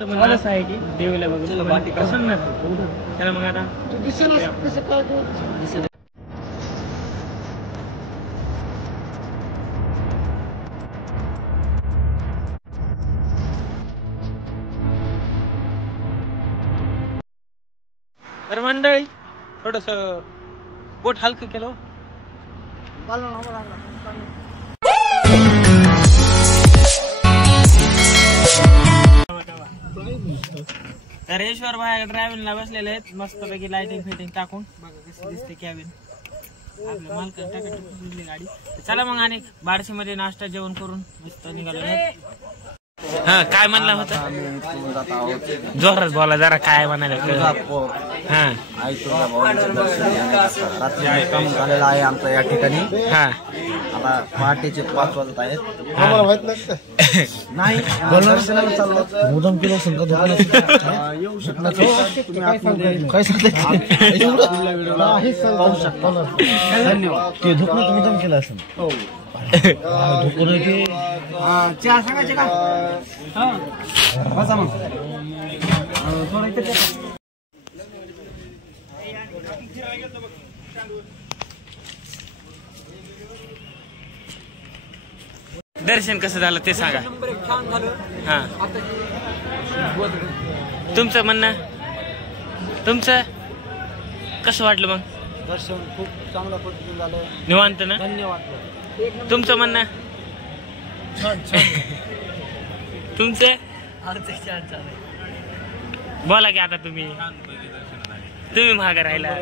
असं आहे की देवीला बघून प्रसन्न त्याला मग आता तर मंडळी थोडस बोट हलकं केलं तर ईश्वर भाई ड्रायव्हिंगला बसलेले आहेत मस्तपैकी लाइटिंग फिटिंग टाकून बघा कशी दिसते कॅबिन आपल्या मालकाने टाकाटून बुजली गाडी चला मग आणि बारशी मध्ये नाश्ता जेवण करून मस्त निघालो हा काय म्हणला होता जोरात बोला जरा काय म्हणाले हा रात्री काम झालेला आहे आमचं या ठिकाणी हा आता पहाटेचे 5 वाजत आहेत आम्हाला माहित नसतं नाही दर्शनाला चाललो मुदम किलो येऊ शकणार काय पाहू शकता धन्यवाद ते धुकून मुदम केलं असेल हो चहा सांगायचे का बसा मग दर्शन कसं झालं ते सांगा हा तुमचं म्हणणं तुमचं कसं वाटलं मग दर्शन खूप चांगल्या पद्धतीने झालं निवांत ना धन्यवाद तुमचं म्हणणं तुमचे बोला की आता तुम्ही मागे राहिला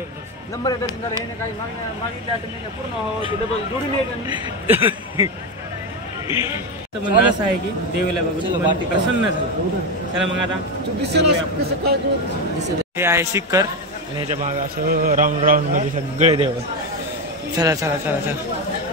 नंबर दर्शन झालं हे काही मागितलं पूर्ण हो डबल जोडून म्हणणं असं आहे की देवीला बघून प्रसन्न झालं चला मग आता हे आहे शिखर आणि ह्याच्या मागे असं राऊंड राऊंड मध्ये सगळे देव चला चला चला चला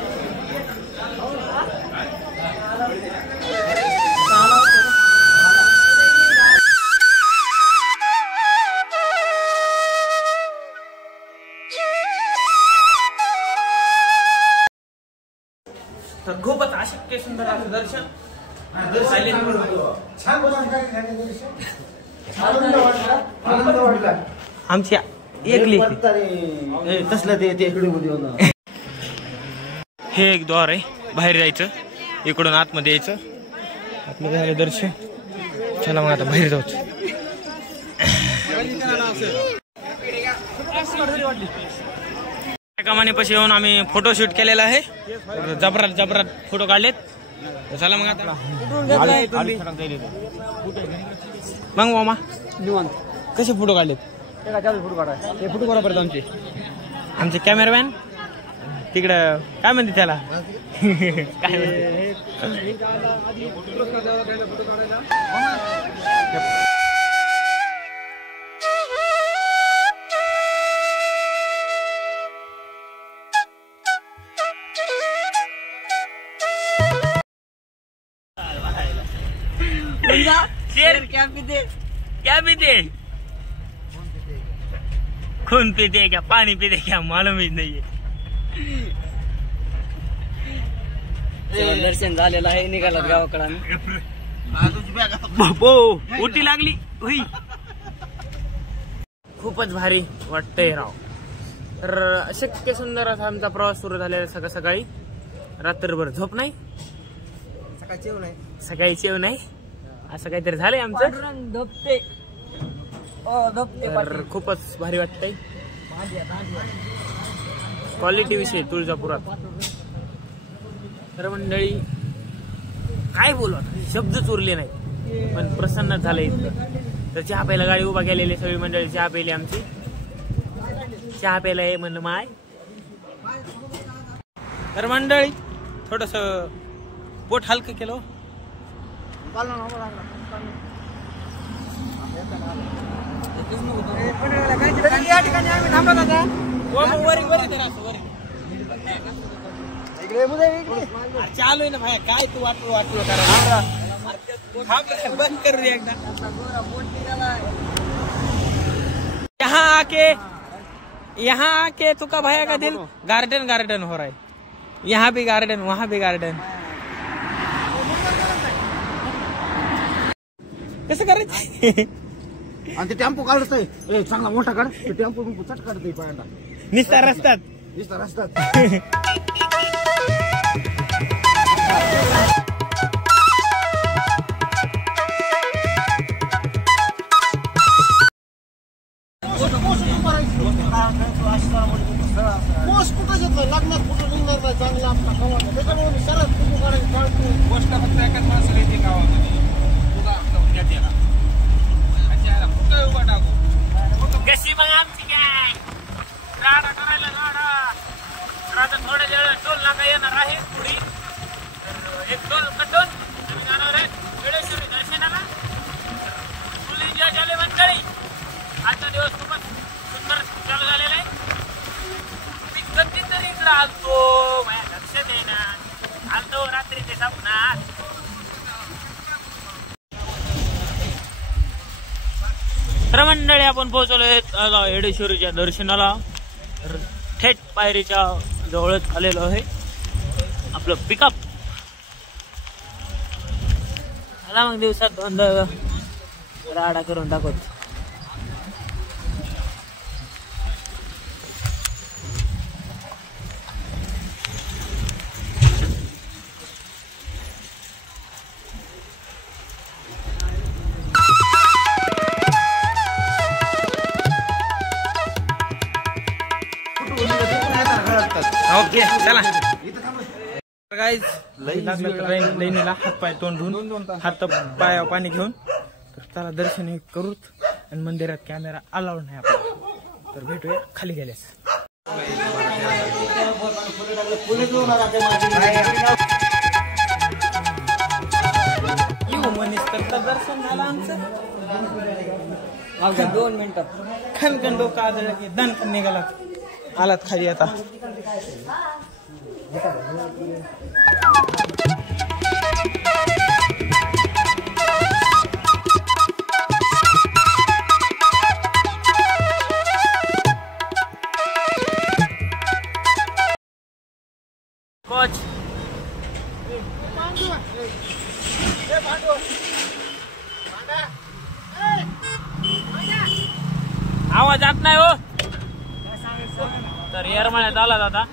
तर खूपच अशक्य सुंदर असं दर्शन आमची एकली तसलं ते हे एक द्वार आहे बाहेर जायचं इकडून आतमध्ये यायचं आतमध्ये झालं दर्शन चला मग आता बाहेर जाऊच कमानीपाशी येऊन आम्ही फोटोशूट केलेला आहे जबरात जबरात फोटो काढलेत चला मग आता मग मामा निवांत कसे फोटो काढलेत फोटो काढा हे फोटो काढा परत आमचे कॅमेरामॅन तिकडं काय म्हणते त्याला काय क्या पीते खून पीते क्या पानी पीते क्या मालूम ही नहीं दर्शन झालेलं आहे निघाला गावाकडे उटी लागली हुई खूपच भारी वाटतंय राव तर अशक्य सुंदर असा आमचा प्रवास सुरू झालेला सकाळ सकाळी रात्रभर झोप नाही सकाळी जेव नाही असं काहीतरी झालंय आमचं तर खूपच भारी वाटतंय क्वालिटी विषय तुळजापुरात तर मंडळी काय बोलू शब्द चुरले नाही पण प्रसन्न झालंय इतकं तर चहा प्यायला गाडी उभा केलेली सगळी मंडळी चहा प्यायली आमची चहा प्यायला आहे म्हणलं माय तर मंडळी थोडस पोट हलकं केलं या ठिकाणी आम्ही थांबलो होता चालू आहे ना भाई काय तू वाटलो बंद करू दे एकदा यहाँ आके तुका भैया का दिल गार्डन गार्डन हो रहा है यहाँ भी गार्डन वहाँ भी गार्डन कसं करायचं? आणि ते टेम्पो काढतोय चांगला मोठा काढ ते टेम्पो चट काढतोय पायांना निस्तार रस्त्यात पोस्ट कुठं घेतलं लग्नात कुठं निघणार नाही चांगला आपला कवा त्याच्यामुळे मी सरळ कुठं काढायची गोष्ट फक्त एकाच माणसाला येते गावामध्ये तुझा नेत्याला कुठं उभा टाकू कशी मग आमची काय राडा करायला राडा तर आता थोड्या वेळ टोल नाका येणार आहे पुढे तर एक टोल कटून तुम्ही जाणार आहे वेळेश्वरी दर्शनाला फुल एन्जॉय झाले मंडळी आजचा दिवस खूपच सुंदर चालू झालेला आहे मी कधीतरी इकडं आलतो माझ्या लक्षात येणार आलतो रात्रीचे स्वप्नात तर मंडळी आपण पोहोचलोय येडेश्वरीच्या दर्शनाला तर थेट पायरीच्या जवळच आलेलो आहे आपलं पिकअप आला मग दिवसात दोनदा राडा करून टाकत ओके चला गाईज लाईनीला हात पाय तोंड धुवून हात पायावर पाणी घेऊन तर त्याला दर्शन करूत आणि मंदिरात कॅमेरा अलाउड नाही आपला तर भेटूया खाली गेल्यास येऊ मनीष तर दर्शन झालं आमचं 2 मिनिटं खनखन डोकं आदळलं की दणकन निघाला आलात खाली आता कोच आवाज जात नाही हो तर येरमाळ्यात आला आता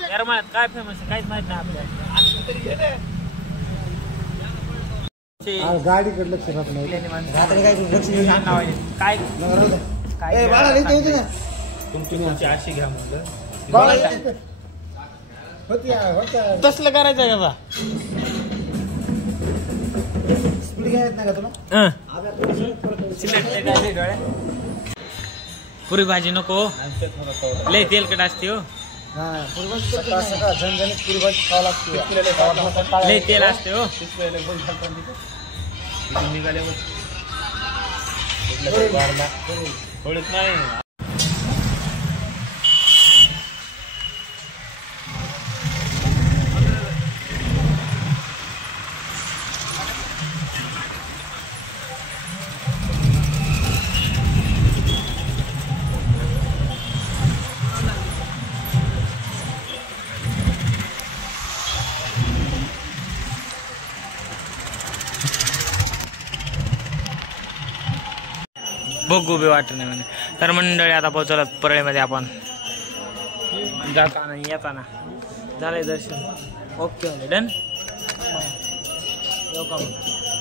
येरमाळ्यात काय फेमस आहे काहीच माहित नाही आपल्याला गाडीकडे लक्ष राहत नाही काय तुमची अशी घ्या म्हणलं तसलं करायचं का स्पीड घ्यायच नाही का तुला पुरी भाजी नको लय तेलकट असते हो झणझणीत पुरी भाजी खावं लागते लय तेल असते हो थोडीच नाही बघू बी वाटत नाही म्हणे तर मंडळी आता पोहोचलो परळीमध्ये आपण जाताना येताना झालंय दर्शन ओके म्हणजे डन येऊ का मग